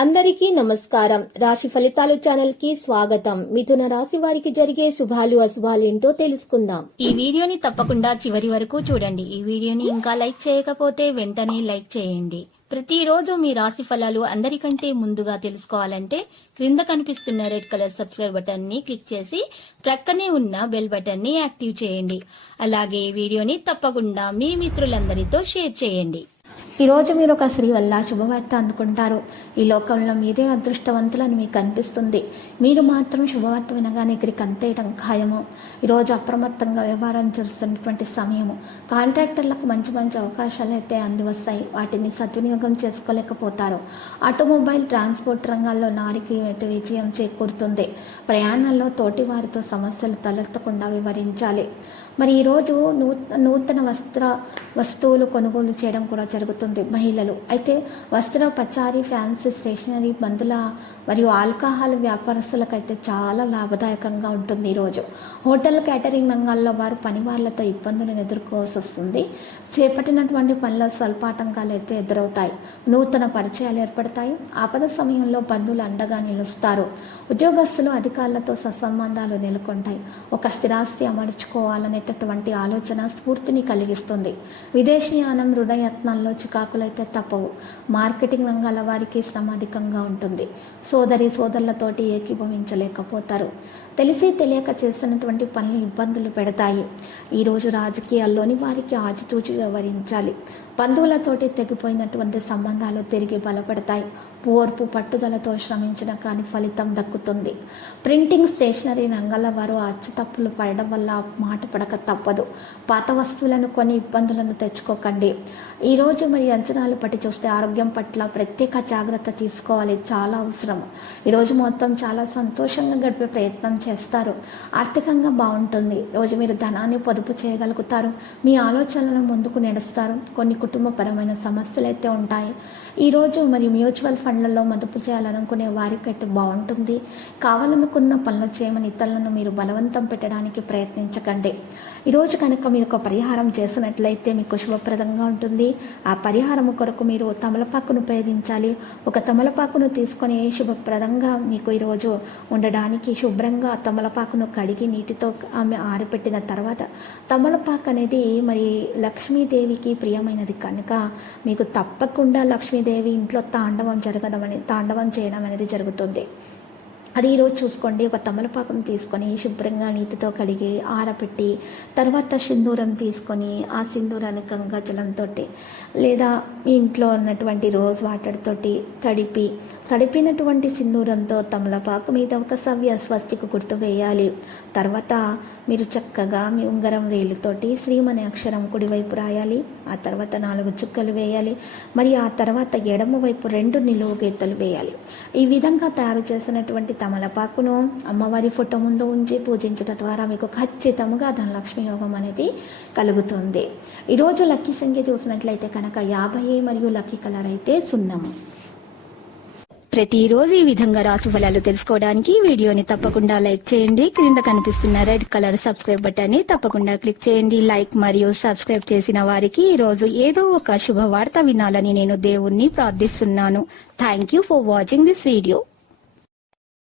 అందరికీ నమస్కారం. రాశి ఫలితాలు ఛానల్ కి స్వాగతం. మిథున రాశి వారికి జరిగే శుభాలు అశుభాలు ఏంటో తెలుసుకుందాం. ఈ వీడియోని తప్పకుండా చివరి వరకు చూడండి. ఈ వీడియోని ఇంకా లైక్ చేయకపోతే వెంటనే లైక్ చేయండి. ప్రతిరోజు మీ రాశి ఫలాలు అందరికంటే ముందుగా తెలుసుకోవాలంటే క్రింద కనిపిస్తున్న రెడ్ కలర్ సబ్స్క్రైబ్ బటన్ ని క్లిక్ చేసి ప్రక్కనే ఉన్న బెల్ బటన్ ని యాక్టివ్ చేయండి. అలాగే ఈ వీడియోని తప్పకుండా మీ మిత్రులందరితో షేర్ చేయండి. ఈరోజు మీరు ఒక స్త్రీ వల్ల శుభవార్త అందుకుంటారు. ఈ లోకంలో మీరే అదృష్టవంతులని మీకు అనిపిస్తుంది. మీరు మాత్రం శుభవార్త వినగానే ఎగిరికి అంతేయడం ఖాయము. ఈరోజు అప్రమత్తంగా వ్యవహారం చేస్తున్నటువంటి సమయము. కాంట్రాక్టర్లకు మంచి మంచి అవకాశాలు అయితే అంది వస్తాయి. వాటిని సద్వినియోగం చేసుకోలేకపోతారు. ఆటోమొబైల్ ట్రాన్స్పోర్ట్ రంగాల్లో నారికి అయితే విజయం చేకూరుతుంది. ప్రయాణాల్లో తోటి వారితో సమస్యలు తలెత్తకుండా వివరించాలి. మరి ఈరోజు నూతన వస్తువులు కొనుగోలు చేయడం కూడా జరుగుతుంది మహిళలు. అయితే వస్త్ర పచారీ, ఫ్యాన్సీ, స్టేషనరీ, మందుల మరియు ఆల్కహాల్ వ్యాపారస్తులకైతే చాలా లాభదాయకంగా ఉంటుంది. ఈరోజు హోటల్, క్యాటరింగ్ రంగాల్లో వారు పని వాళ్ళతో ఇబ్బందులను ఎదుర్కోవాల్సి వస్తుంది. చేపట్టినటువంటి పనుల స్వల్పాటంకాలు అయితే ఎదురవుతాయి. నూతన పరిచయాలు ఏర్పడతాయి. ఆపద సమయంలో బంధువులు అండగా నిలుస్తారు. ఉద్యోగస్తులు అధికారులతో సత్సంబంధాలు నెలకొంటాయి. ఒక స్థిరాస్తి అమర్చుకోవాలనేటటువంటి ఆలోచన స్ఫూర్తిని కలిగిస్తుంది. విదేశీయానం, రుణయత్నాల్లో చికాకులైతే తప్పవు. మార్కెటింగ్ రంగాల వారికి శ్రమ అధికంగా ఉంటుంది. సోదరులతోటి ఏకీభవించలేకపోతారు. తెలిసి తెలియక చేసినటువంటి పనులు ఇబ్బందులు పెడతాయి. ఈరోజు రాజకీయాల్లోని వారికి ఆచితూచి వ్యవహరించాలి. బంధువులతోటి తెగిపోయినటువంటి సంబంధాలు తిరిగి బలపడతాయి. ఓర్పు పట్టుదలతో శ్రమించిన కానీ ఫలితం దక్కుతుంది. ప్రింటింగ్, స్టేషనరీ రంగాల వారు అచ్చు తప్పులు పడడం వల్ల మాట పడక తప్పదు. పాత వస్తువులను కొని ఇబ్బందులను తెచ్చుకోకండి. ఈరోజు మరి అంచనాలు పట్టి చూస్తే ఆరోగ్యం పట్ల ప్రత్యేక జాగ్రత్త తీసుకోవాలి, చాలా అవసరం. ఈరోజు మొత్తం చాలా సంతోషంగా గడిపే ప్రయత్నం చేస్తారు. ఆర్థికంగా బాగుంటుంది. రోజు మీరు ధనాన్ని పొదుపు చేయగలుగుతారు. మీ ఆలోచనలను ముందుకు నడుస్తారు. కొన్ని కుటుంబపరమైన సమస్యలు అయితే ఉంటాయి. ఈరోజు మరి మ్యూచువల్ ఫండ్లలో మదుపు చేయాలనుకునే వారికైతే బాగుంటుంది. కావాలనుకున్న పనులు చేయమని ఇతరులను మీరు బలవంతం పెట్టడానికి ప్రయత్నించకండి. ఈరోజు కనుక మీరు ఒక పరిహారం చేసినట్లయితే మీకు శుభప్రదంగా ఉంటుంది. ఆ పరిహారం కొరకు మీరు తమలపాకును ఉపయోగించాలి. ఒక తమలపాకును తీసుకొని శుభప్రదంగా మీకు ఈరోజు ఉండడానికి శుభ్రంగా తమలపాకును కడిగి నీటితో ఆమె ఆరిపెట్టిన తర్వాత, తమలపాకు అనేది మరి లక్ష్మీదేవికి ప్రియమైనది కనుక మీకు తప్పకుండా లక్ష్మీదేవి ఇంట్లో తాండవం చేయడం అనేది జరుగుతుంది. అది ఈరోజు చూసుకోండి. ఒక తమలపాకును తీసుకొని శుభ్రంగా నీటితో కడిగి ఆరపెట్టి తర్వాత సింధూరం తీసుకొని ఆ సింధూరాన్ని గంగా జలంతో లేదా మీ ఇంట్లో ఉన్నటువంటి రోజ్ వాటర్ తోటి తడిపినటువంటి సింధూరంతో తమలపాకు మీద ఒక స్వస్తికి గుర్తు వేయాలి. తర్వాత మీరు చక్కగా మీ ఉంగరం వేలుతోటి శ్రీమని అక్షరం కుడివైపు రాయాలి. ఆ తర్వాత 4 చుక్కలు వేయాలి. మరి ఆ తర్వాత ఎడమ వైపు 2 నిలువు గీతలు వేయాలి. ఈ విధంగా తయారు చేసినటువంటి తమలపాకును అమ్మవారి ఫోటో ముందు ఉంచి పూజించడం ద్వారా మీకు ఖచ్చితంగా ధనలక్ష్మి యోగం అనేది కలుగుతుంది. ఈరోజు లక్కీ సంఖ్య చూసినట్లయితే కనుక 50 మరియు లక్కీ కలర్ అయితే 0. ప్రతిరోజు ఈ విధంగా రాశి ఫలాలు తెలుసుకోవడానికి వీడియోని తప్పకుండా లైక్ చేయండి. క్రింద కనిపిస్తున్న రెడ్ కలర్ సబ్స్క్రైబ్ బటన్ ని తప్పకుండా క్లిక్ చేయండి. లైక్ మరియు సబ్స్క్రైబ్ చేసిన వారికి ఈ రోజు ఏదో ఒక శుభవార్త వినాలని నేను దేవుణ్ణి ప్రార్థిస్తున్నాను. Thank you for watching this video.